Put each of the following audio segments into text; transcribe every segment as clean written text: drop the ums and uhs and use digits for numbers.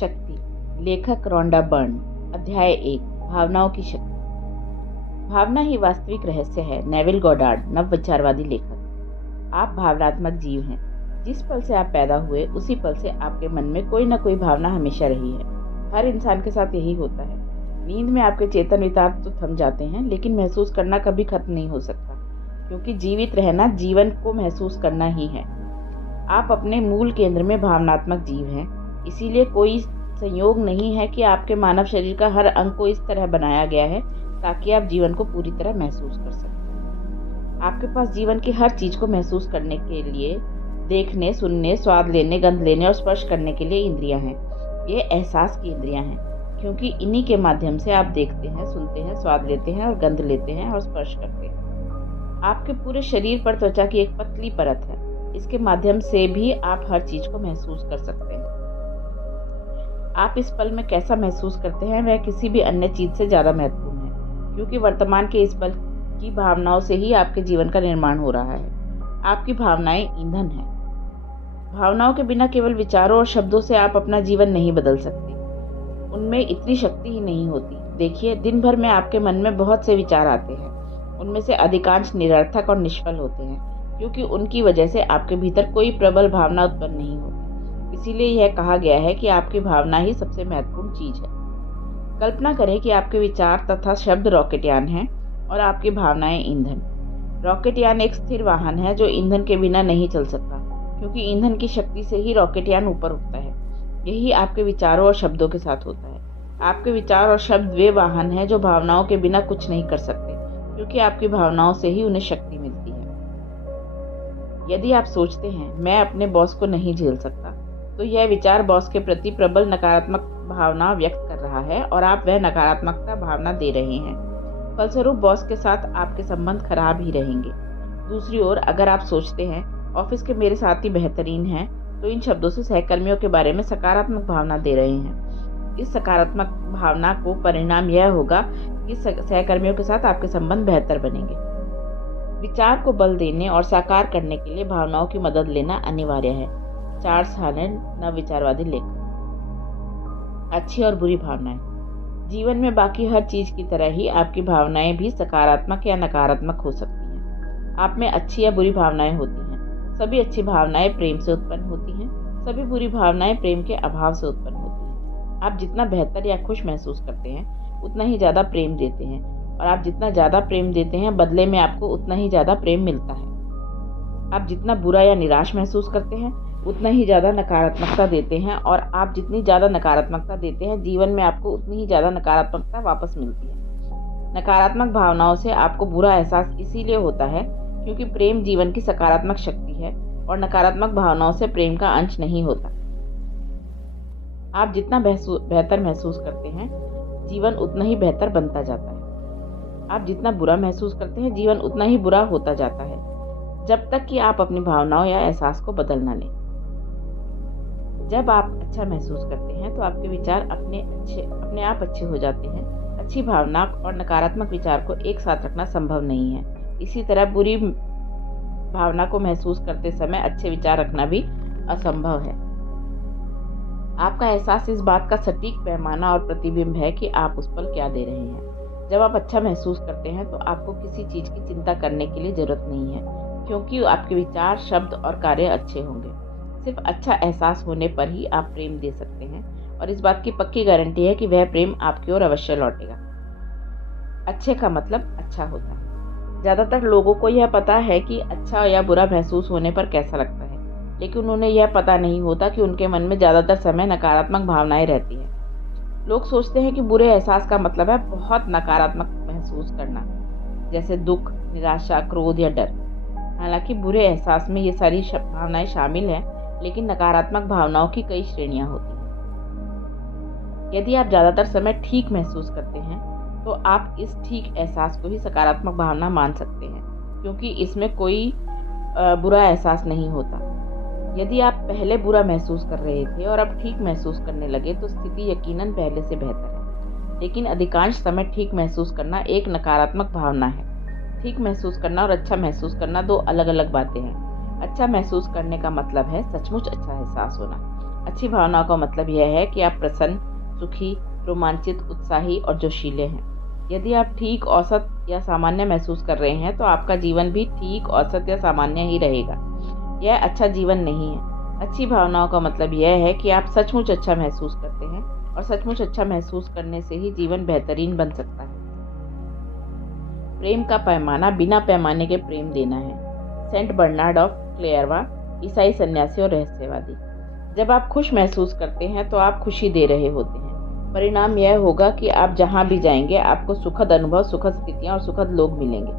शक्ति, लेखक Rhonda Byrne. अध्याय 1, भावनाओं की शक्ति। भावना ही वास्तविक रहस्य है। नेविल गॉडार्ड, नवविचारवादी लेखक। आप भावनात्मक जीव हैं। जिस पल से आप पैदा हुए उसी पल से आपके मन में कोई न कोई भावना हमेशा रही है। हर इंसान के साथ यही होता है। नींद में आपके चेतन विचार तो थम जाते हैं, लेकिन महसूस करना कभी खत्म नहीं हो सकता, क्योंकि जीवित रहना जीवन को महसूस करना ही है। आप अपने मूल केंद्र में भावनात्मक जीव हैं। इसीलिए कोई संयोग नहीं है कि आपके मानव शरीर का हर अंग को इस तरह बनाया गया है ताकि आप जीवन को पूरी तरह महसूस कर सकें। आपके पास जीवन की हर चीज को महसूस करने के लिए देखने, सुनने, स्वाद लेने, गंध लेने और स्पर्श करने के लिए इंद्रियां हैं। ये एहसास की इंद्रियां हैं, क्योंकि इन्हीं के माध्यम से आप देखते हैं, सुनते हैं, स्वाद लेते हैं और गंध लेते हैं और स्पर्श करते हैं। आपके पूरे शरीर पर त्वचा की एक पतली परत है। इसके माध्यम से भी आप हर चीज को महसूस कर सकते हैं। आप इस पल में कैसा महसूस करते हैं वह किसी भी अन्य चीज से ज्यादा महत्वपूर्ण है, क्योंकि वर्तमान के इस पल की भावनाओं से ही आपके जीवन का निर्माण हो रहा है। आपकी भावनाएं ईंधन हैं। भावनाओं के बिना केवल विचारों और शब्दों से आप अपना जीवन नहीं बदल सकते। उनमें इतनी शक्ति ही नहीं होती। देखिए, दिन भर में आपके मन में बहुत से विचार आते हैं। उनमें से अधिकांश निरर्थक और निष्फल होते हैं, क्योंकि उनकी वजह से आपके भीतर कोई प्रबल भावना उत्पन्न नहीं होती। इसीलिए यह कहा गया है कि आपकी भावना ही सबसे महत्वपूर्ण चीज है। कल्पना करें कि आपके विचार तथा शब्द रॉकेटयान हैं और आपकी भावनाएं ईंधन। रॉकेटयान एक स्थिर वाहन है जो ईंधन के बिना नहीं चल सकता, क्योंकि ईंधन की शक्ति से ही रॉकेटयान ऊपर उठता है। यही आपके विचारों और शब्दों के साथ होता है। आपके विचार और शब्द वे वाहन हैं जो भावनाओं के बिना कुछ नहीं कर सकते, क्योंकि आपकी भावनाओं से ही उन्हें शक्ति मिलती है। यदि आप सोचते हैं मैं अपने बॉस को नहीं झेल सकता, तो यह विचार बॉस के प्रति प्रबल नकारात्मक भावना व्यक्त कर रहा है और आप वह नकारात्मकता भावना दे रहे हैं। फलस्वरूप बॉस के साथ आपके संबंध खराब ही रहेंगे। दूसरी ओर, अगर आप सोचते हैं ऑफिस के मेरे साथी बेहतरीन हैं, तो इन शब्दों से सहकर्मियों के बारे में सकारात्मक भावना दे रहे हैं। इस सकारात्मक भावना को परिणाम यह होगा कि सहकर्मियों के साथ आपके संबंध बेहतर बनेंगे। विचार को बल देने और साकार करने के लिए भावनाओं की मदद लेना अनिवार्य है। चार्ल्स हार्नेट, नवविचारवादी लेखक। अच्छी और बुरी भावनाएं। जीवन में बाकी हर चीज की तरह ही आपकी भावनाएं भी सकारात्मक या नकारात्मक हो सकती हैं। आप में अच्छी या बुरी भावनाएं होती हैं। सभी अच्छी भावनाएं प्रेम से उत्पन्न होती हैं। सभी बुरी भावनाएं प्रेम के अभाव से उत्पन्न होती हैं। आप जितना बेहतर या खुश महसूस करते हैं, उतना ही ज्यादा प्रेम देते हैं, और आप जितना ज्यादा प्रेम देते हैं, बदले में आपको उतना ही ज्यादा प्रेम मिलता है। आप जितना बुरा या निराश महसूस करते हैं, उतना ही ज्यादा नकारात्मकता देते हैं, और आप जितनी ज्यादा नकारात्मकता देते हैं, जीवन में आपको उतनी ही ज्यादा नकारात्मकता वापस मिलती है। नकारात्मक भावनाओं से आपको बुरा एहसास इसीलिए होता है क्योंकि प्रेम जीवन की सकारात्मक शक्ति है, और नकारात्मक भावनाओं से प्रेम का अंश नहीं होता। आप जितना बेहतर महसूस करते हैं, जीवन उतना ही बेहतर बनता जाता है। आप जितना बुरा महसूस करते हैं, जीवन उतना ही बुरा होता जाता है, जब तक कि आप अपनी भावनाओं या एहसास को बदल न लें। जब आप अच्छा महसूस करते हैं, तो आपके विचार अपने आप अच्छे हो जाते हैं। अच्छी भावना और नकारात्मक विचार को एक साथ रखना संभव नहीं है। इसी तरह बुरी भावना को महसूस करते समय अच्छे विचार रखना भी असंभव है। आपका एहसास इस बात का सटीक पैमाना और प्रतिबिंब है कि आप उस पर क्या दे रहे हैं। जब आप अच्छा महसूस करते हैं, तो आपको किसी चीज की चिंता करने की लिए जरूरत नहीं है, क्योंकि आपके विचार, शब्द और कार्य अच्छे होंगे। सिर्फ अच्छा एहसास होने पर ही आप प्रेम दे सकते हैं, और इस बात की पक्की गारंटी है कि वह प्रेम आपकी ओर अवश्य लौटेगा। अच्छे का मतलब अच्छा होता है। ज्यादातर लोगों को यह पता है कि अच्छा या बुरा महसूस होने पर कैसा लगता है, लेकिन उन्हें यह पता नहीं होता कि उनके मन में ज्यादातर समय नकारात्मक भावनाएं रहती हैं। लोग सोचते हैं कि बुरे एहसास का मतलब है बहुत नकारात्मक महसूस करना, जैसे दुख, निराशा, क्रोध या डर। हालांकि बुरे एहसास में ये सारी भावनाएं शामिल हैं, लेकिन नकारात्मक भावनाओं की कई श्रेणियां होती हैं। यदि आप ज्यादातर समय ठीक महसूस करते हैं, तो आप इस ठीक एहसास को ही सकारात्मक भावना मान सकते हैं, क्योंकि इसमें कोई बुरा एहसास नहीं होता। यदि आप पहले बुरा महसूस कर रहे थे और अब ठीक महसूस करने लगे, तो स्थिति यकीनन पहले से बेहतर है। लेकिन अधिकांश समय ठीक महसूस करना एक नकारात्मक भावना है। ठीक महसूस करना और अच्छा महसूस करना दो अलग अलग बातें हैं। अच्छा महसूस करने का मतलब है सचमुच अच्छा एहसास होना। अच्छी भावनाओं का मतलब यह है कि आप प्रसन्न, सुखी, रोमांचित, उत्साही और जोशीले हैं। यदि आप ठीक, औसत या सामान्य महसूस कर रहे हैं तो आपका जीवन भी ठीक, औसत या सामान्य ही रहेगा। यह अच्छा जीवन नहीं है। अच्छी भावनाओं का मतलब यह है कि आप सचमुच अच्छा महसूस करते हैं और सचमुच अच्छा महसूस करने से ही जीवन बेहतरीन बन सकता है। प्रेम का पैमाना बिना पैमाने के प्रेम देना है। सेंट बर्नार्ड ऑफ क्लेयरवा, ईसाई सन्यासी और रहस्यवादी। जब आप खुश महसूस करते हैं तो आप खुशी दे रहे होते हैं। परिणाम यह होगा कि आप जहां भी जाएंगे आपको सुखद अनुभव, सुखद स्थितियां और सुखद लोग मिलेंगे।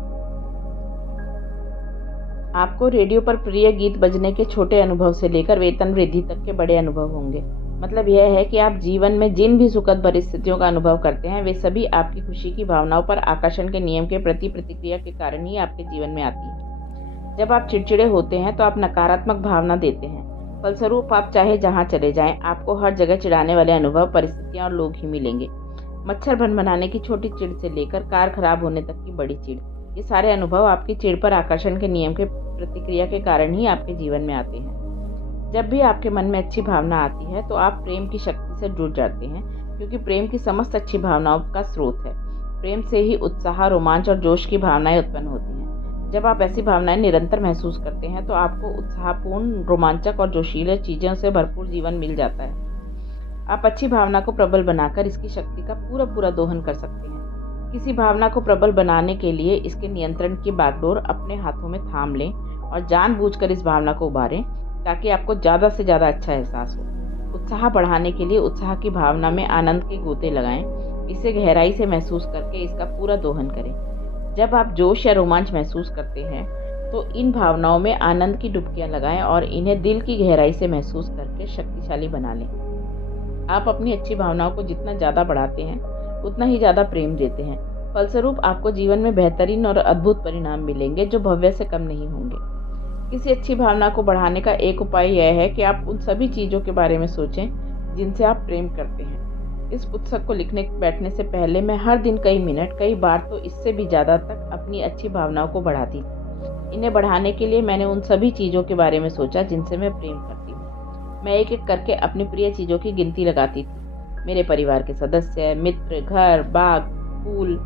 आपको रेडियो पर प्रिय गीत बजने के छोटे अनुभव से लेकर वेतन वृद्धि तक के बड़े अनुभव होंगे। मतलब यह है कि आप जीवन में जिन भी सुखद परिस्थितियों का अनुभव करते हैं वे सभी आपकी खुशी की भावनाओं पर आकर्षण के नियम के प्रति प्रतिक्रिया के कारण ही आपके जीवन में आती है। जब आप चिड़चिड़े होते हैं तो आप नकारात्मक भावना देते हैं। फलस्वरूप आप चाहे जहां चले जाएं, आपको हर जगह चिढ़ाने वाले अनुभव, परिस्थितियां और लोग ही मिलेंगे। मच्छर भनभनाने की छोटी चिढ़ से लेकर कार खराब होने तक की बड़ी चिढ़, ये सारे अनुभव आपकी चिढ़ पर आकर्षण के नियम के प्रतिक्रिया के कारण ही आपके जीवन में आते हैं। जब भी आपके मन में अच्छी भावना आती है तो आप प्रेम की शक्ति से जुड़ जाते हैं, क्योंकि प्रेम की समस्त अच्छी भावनाओं का स्रोत है। प्रेम से ही उत्साह, रोमांच और जोश की भावनाएं उत्पन्न होती हैं। जब आप ऐसी भावनाएं निरंतर महसूस करते हैं तो आपको उत्साहपूर्ण, रोमांचक और जोशीले चीजों से भरपूर जीवन मिल जाता है। आप अच्छी भावना को प्रबल बनाकर इसकी शक्ति का पूरा दोहन कर सकते हैं। किसी भावना को प्रबल बनाने के लिए इसके नियंत्रण की बागडोर अपने हाथों में थाम लें और जानबूझकर इस भावना को उभारें ताकि आपको ज़्यादा से ज़्यादा अच्छा एहसास हो। उत्साह बढ़ाने के लिए उत्साह की भावना में आनंद के गोते लगाएं। इसे गहराई से महसूस करके इसका पूरा दोहन करें। जब आप जोश या रोमांच महसूस करते हैं तो इन भावनाओं में आनंद की डुबकियां लगाएं और इन्हें दिल की गहराई से महसूस करके शक्तिशाली बना लें। आप अपनी अच्छी भावनाओं को जितना ज़्यादा बढ़ाते हैं उतना ही ज़्यादा प्रेम देते हैं। फलस्वरूप आपको जीवन में बेहतरीन और अद्भुत परिणाम मिलेंगे जो भव्य से कम नहीं होंगे। किसी अच्छी भावना को बढ़ाने का एक उपाय यह है कि आप उन सभी चीज़ों के बारे में सोचें जिनसे आप प्रेम करते हैं। इस पुस्तक को लिखने बैठने से पहले मैं हर दिन कई मिनट, कई बार तो इससे भी ज़्यादा तक अपनी अच्छी भावनाओं को बढ़ाती थी। इन्हें बढ़ाने के लिए मैंने उन सभी चीज़ों के बारे में सोचा जिनसे मैं प्रेम करती हूँ। मैं एक एक करके अपनी प्रिय चीज़ों की गिनती लगाती थी। मेरे परिवार के सदस्य, मित्र, घर, बाग, फूल,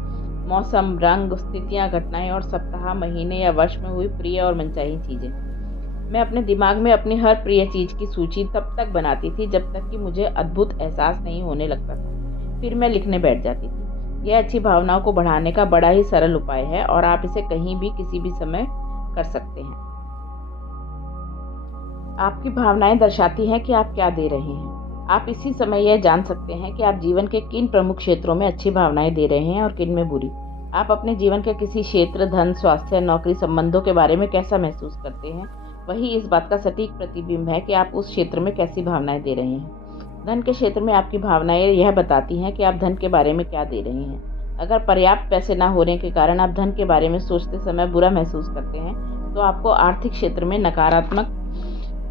मौसम, रंग, स्थितियाँ, घटनाएं और सप्ताह, महीने या वर्ष में हुई प्रिय और मनचाही चीज़ें। मैं अपने दिमाग में अपनी हर प्रिय चीज़ की सूची तब तक बनाती थी जब तक कि मुझे अद्भुत एहसास नहीं होने लगता था। फिर मैं लिखने बैठ जाती थी। यह अच्छी भावनाओं को बढ़ाने का बड़ा ही सरल उपाय है और आप इसे कहीं भी किसी भी समय कर सकते हैं। आपकी भावनाएं दर्शाती हैं कि आप क्या दे रहे हैं। आप इसी समय यह जान सकते हैं कि आप जीवन के किन प्रमुख क्षेत्रों में अच्छी भावनाएं दे रहे हैं और किन में बुरी। आप अपने जीवन के किसी क्षेत्र, धन, स्वास्थ्य, नौकरी, संबंधों के बारे में कैसा महसूस करते हैं, वही इस बात का सटीक प्रतिबिंब है कि आप उस क्षेत्र में कैसी भावनाएं दे रहे हैं। धन के क्षेत्र में आपकी भावनाएं यह बताती हैं कि आप धन के बारे में क्या दे रहे हैं। अगर पर्याप्त पैसे न होने के कारण आप धन के बारे में सोचते समय बुरा महसूस करते हैं तो आपको आर्थिक क्षेत्र में नकारात्मक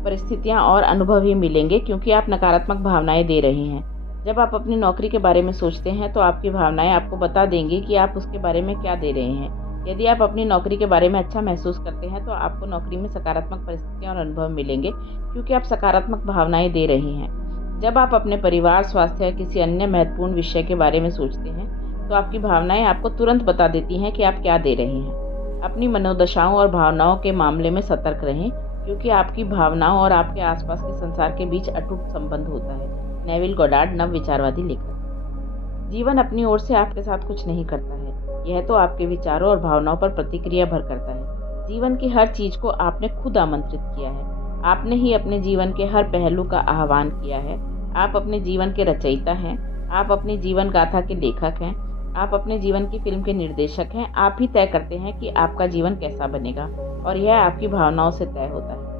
परिस्थितियां और अनुभव ही मिलेंगे, क्योंकि आप नकारात्मक भावनाएं दे रहे हैं। जब आप अपनी नौकरी के बारे में सोचते हैं तो आपकी भावनाएं आपको बता देंगी कि आप उसके बारे में क्या दे रहे हैं। यदि आप अपनी नौकरी के बारे में अच्छा महसूस करते हैं तो आपको नौकरी में सकारात्मक परिस्थितियां और अनुभव मिलेंगे, क्योंकि आप सकारात्मक भावनाएं दे रहे हैं। जब आप अपने परिवार, स्वास्थ्य या किसी अन्य महत्वपूर्ण विषय के बारे में सोचते हैं तो आपकी भावनाएं आपको तुरंत बता देती हैं कि आप क्या दे रहे हैं। अपनी मनोदशाओं और भावनाओं के मामले में सतर्क रहें, क्योंकि आपकी भावनाओं और आपके आसपास के संसार के बीच अटूट संबंध होता है। नेविल गॉडार्ड, नव विचारवादी लेखक। जीवन अपनी ओर से आपके साथ कुछ नहीं करता है, यह तो आपके विचारों और भावनाओं पर प्रतिक्रिया भर करता है। जीवन की हर चीज को आपने खुद आमंत्रित किया है। आपने ही अपने जीवन के हर पहलू का आह्वान किया है। आप अपने जीवन के रचयिता हैं। आप अपनी जीवन गाथा के लेखक हैं। आप अपने जीवन की फिल्म के निर्देशक हैं। आप ही तय करते हैं कि आपका जीवन कैसा बनेगा और यह आपकी भावनाओं से तय होता है।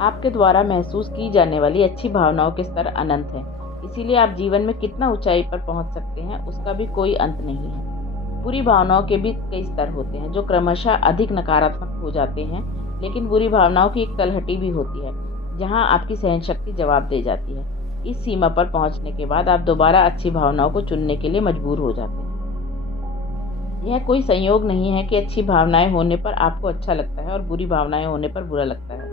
आपके द्वारा महसूस की जाने वाली अच्छी भावनाओं के स्तर अनंत हैं, इसीलिए आप जीवन में कितना ऊंचाई पर पहुंच सकते हैं उसका भी कोई अंत नहीं है। बुरी भावनाओं के भी कई स्तर होते हैं जो क्रमशः अधिक नकारात्मक हो जाते हैं, लेकिन बुरी भावनाओं की एक तलहटी भी होती है जहां आपकी सहनशक्ति जवाब दे जाती है। इस सीमा पर पहुंचने के बाद आप दोबारा अच्छी भावनाओं को चुनने के लिए मजबूर हो जाते हैं। यह कोई संयोग नहीं है कि अच्छी भावनाएं होने पर आपको अच्छा लगता है और बुरी भावनाएं होने पर बुरा लगता है।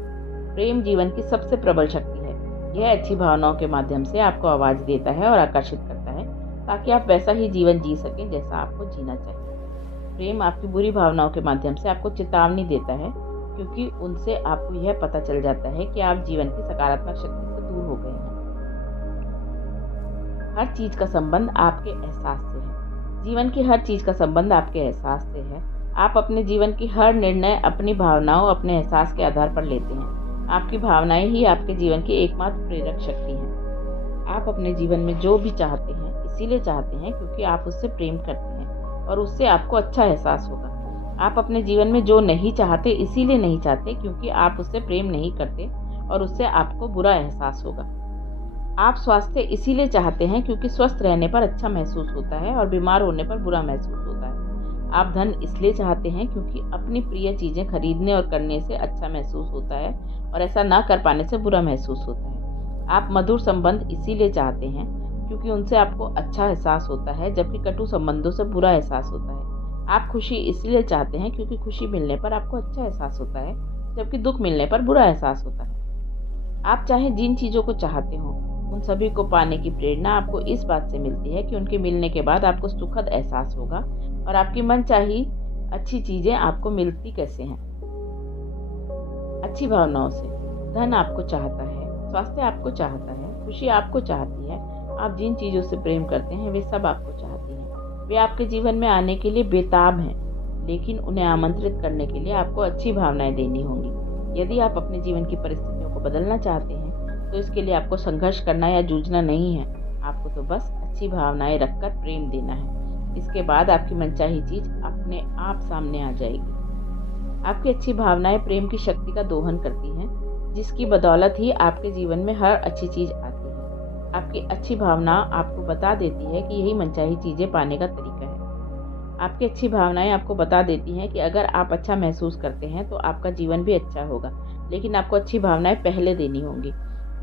प्रेम जीवन की सबसे प्रबल शक्ति है। यह अच्छी भावनाओं के माध्यम से आपको आवाज़ देता है और आकर्षित करता है ताकि आप वैसा ही जीवन जी सकें जैसा आपको जीना चाहिए। प्रेम आपकी बुरी भावनाओं के माध्यम से आपको चेतावनी देता है, क्योंकि उनसे आपको यह पता चल जाता है कि आप जीवन की सकारात्मक शक्ति से दूर हो गए हैं। हर चीज का संबंध आपके एहसास से है। जीवन की हर चीज का संबंध आपके एहसास से है। आप अपने जीवन की हर निर्णय अपनी भावनाओं, अपने एहसास के आधार पर लेते हैं। आपकी भावनाएं ही आपके जीवन की एकमात्र प्रेरक शक्ति हैं। आप अपने जीवन में जो भी चाहते हैं इसीलिए चाहते हैं क्योंकि आप उससे प्रेम करते हैं और उससे आपको अच्छा एहसास होगा। आप अपने जीवन में जो नहीं चाहते इसीलिए नहीं चाहते क्योंकि आप उससे प्रेम नहीं करते और उससे आपको बुरा एहसास होगा। आप स्वास्थ्य इसीलिए चाहते हैं क्योंकि स्वस्थ रहने पर अच्छा महसूस होता है और बीमार होने पर बुरा महसूस होता है। आप धन इसलिए चाहते हैं क्योंकि अपनी प्रिय चीजें खरीदने और करने से अच्छा महसूस होता है और ऐसा ना कर पाने से बुरा महसूस होता है। आप मधुर संबंध इसीलिए चाहते हैं क्योंकि उनसे आपको अच्छा एहसास होता है, जबकि कटु संबंधों से बुरा एहसास होता है। आप खुशी इसलिए चाहते हैं क्योंकि खुशी मिलने पर आपको अच्छा एहसास होता है, जबकि दुख मिलने पर बुरा एहसास होता है। आप चाहे जिन चीज़ों को चाहते हो उन सभी को पाने की प्रेरणा आपको इस बात से मिलती है कि उनके मिलने के बाद आपको सुखद एहसास होगा और आपकी मनचाही अच्छी चीज़ें आपको मिलती कैसे हैं। अच्छी भावनाओं से धन आपको चाहता है, स्वास्थ्य आपको चाहता है, खुशी आपको चाहती है। आप जिन चीज़ों से प्रेम करते हैं वे सब आपको चाहती हैं। वे आपके जीवन में आने के लिए बेताब हैं, लेकिन उन्हें आमंत्रित करने के लिए आपको अच्छी भावनाएं देनी होंगी। यदि आप अपने जीवन की परिस्थितियों को बदलना चाहते हैं तो इसके लिए आपको संघर्ष करना या जूझना नहीं है। आपको तो बस अच्छी भावनाएं रखकर प्रेम देना है। इसके बाद आपकी मनचाही चीज अपने आप सामने आ जाएगी। आपकी अच्छी भावनाएं प्रेम की शक्ति का दोहन करती हैं, जिसकी बदौलत ही आपके जीवन में हर अच्छी चीज आती है। आपकी अच्छी भावना आपको बता देती है कि यही मनचाही चीजें पाने का तरीका है। आपकी अच्छी भावनाएं आपको बता देती हैं कि अगर आप अच्छा महसूस करते हैं तो आपका जीवन भी अच्छा होगा, लेकिन आपको अच्छी भावनाएं पहले देनी होंगी।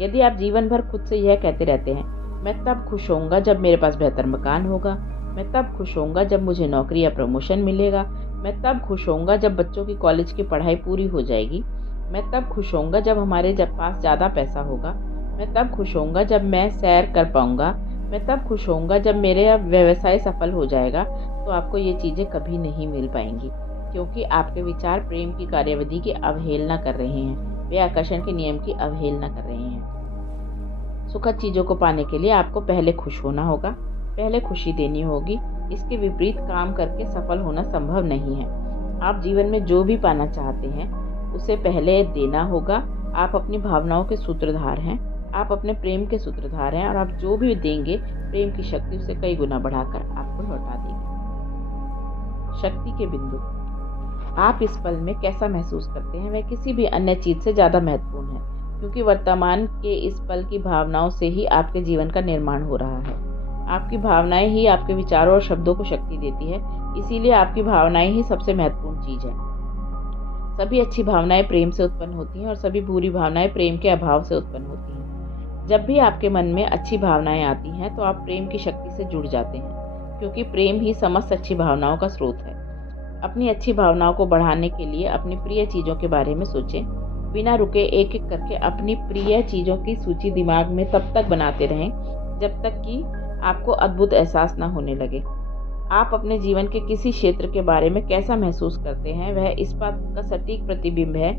यदि आप जीवन भर खुद से यह कहते रहते हैं, मैं तब खुश होऊंगा जब मेरे पास बेहतर मकान होगा, मैं तब खुश होऊंगा जब मुझे नौकरी या प्रमोशन मिलेगा, मैं तब खुश होऊंगा जब बच्चों की कॉलेज की पढ़ाई पूरी हो जाएगी, मैं तब खुश होऊंगा जब हमारे पास ज़्यादा पैसा होगा, मैं तब खुश होऊंगा जब मैं सैर कर पाऊंगा, मैं तब खुश होऊंगा जब मेरा व्यवसाय सफल हो जाएगा, तो आपको ये चीज़ें कभी नहीं मिल पाएंगी, क्योंकि आपके विचार प्रेम की कार्यावधि की अवहेलना कर रहे हैं। वे आकर्षण के नियम की अवहेलना कर रहे हैं। सुखद चीज़ों को पाने के लिए आपको पहले खुश होना होगा, पहले खुशी देनी होगी। इसके विपरीत काम करके सफल होना संभव नहीं है। आप जीवन में जो भी पाना चाहते हैं उसे पहले देना होगा। आप अपनी भावनाओं के सूत्रधार हैं, आप अपने प्रेम के सूत्रधार हैं और आप जो भी देंगे प्रेम की शक्ति उसे कई गुना बढ़ाकर आपको लौटा देगी। शक्ति के बिंदु। आप इस पल में कैसा महसूस करते हैं वह किसी भी अन्य चीज से ज्यादा महत्वपूर्ण है, क्योंकि वर्तमान के इस पल की भावनाओं से ही आपके जीवन का निर्माण हो रहा है। आपकी भावनाएं ही आपके विचारों और शब्दों को शक्ति देती है, इसीलिए आपकी भावनाएं ही सबसे महत्वपूर्ण चीज है। सभी अच्छी भावनाएं प्रेम से उत्पन्न होती हैं और सभी बुरी भावनाएं प्रेम के अभाव से उत्पन्न होती हैं। जब भी आपके मन में अच्छी भावनाएं आती हैं तो आप प्रेम की शक्ति से जुड़ जाते हैं, क्योंकि प्रेम ही समस्त अच्छी भावनाओं का स्रोत है। अपनी अच्छी भावनाओं को बढ़ाने के लिए अपनी प्रिय चीज़ों के बारे में सोचें। बिना रुके एक एक करके अपनी प्रिय चीज़ों की सूची दिमाग में तब तक बनाते रहें जब तक कि आपको अद्भुत एहसास न होने लगे। आप अपने जीवन के किसी क्षेत्र के बारे में कैसा महसूस करते हैं वह इस बात का सटीक प्रतिबिंब है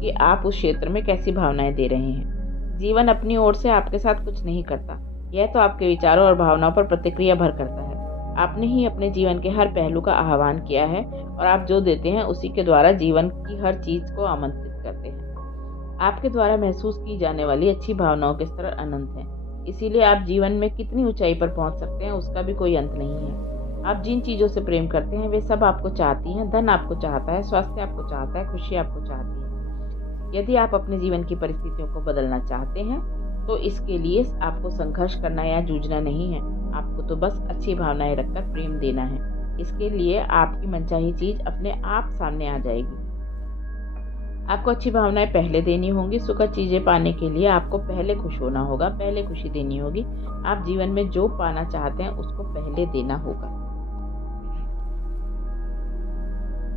कि आप उस क्षेत्र में कैसी भावनाएं दे रहे हैं। जीवन अपनी ओर से आपके साथ कुछ नहीं करता, यह तो आपके विचारों और भावनाओं पर प्रतिक्रिया भर करता है। आपने ही अपने जीवन के हर पहलू का आह्वान किया है और आप जो देते हैं उसी के द्वारा जीवन की हर चीज को आमंत्रित करते हैं। आपके द्वारा महसूस की जाने वाली अच्छी भावनाओं के स्तर अनंत हैं, इसीलिए आप जीवन में कितनी ऊंचाई पर पहुंच सकते हैं उसका भी कोई अंत नहीं है। आप जिन चीज़ों से प्रेम करते हैं वे सब आपको चाहती हैं। धन आपको चाहता है, स्वास्थ्य आपको चाहता है, खुशी आपको चाहती है। यदि आप अपने जीवन की परिस्थितियों को बदलना चाहते हैं तो इसके लिए आपको संघर्ष करना या जूझना नहीं है। आपको तो बस अच्छी भावनाएं रखकर प्रेम देना है। इसके लिए आपकी मनचाही चीज अपने आप सामने आ जाएगी। आपको अच्छी भावनाएं पहले देनी होंगी। सुखद चीजें पाने के लिए आपको पहले खुश होना होगा, पहले खुशी देनी होगी। आप जीवन में जो पाना चाहते हैं उसको पहले देना होगा।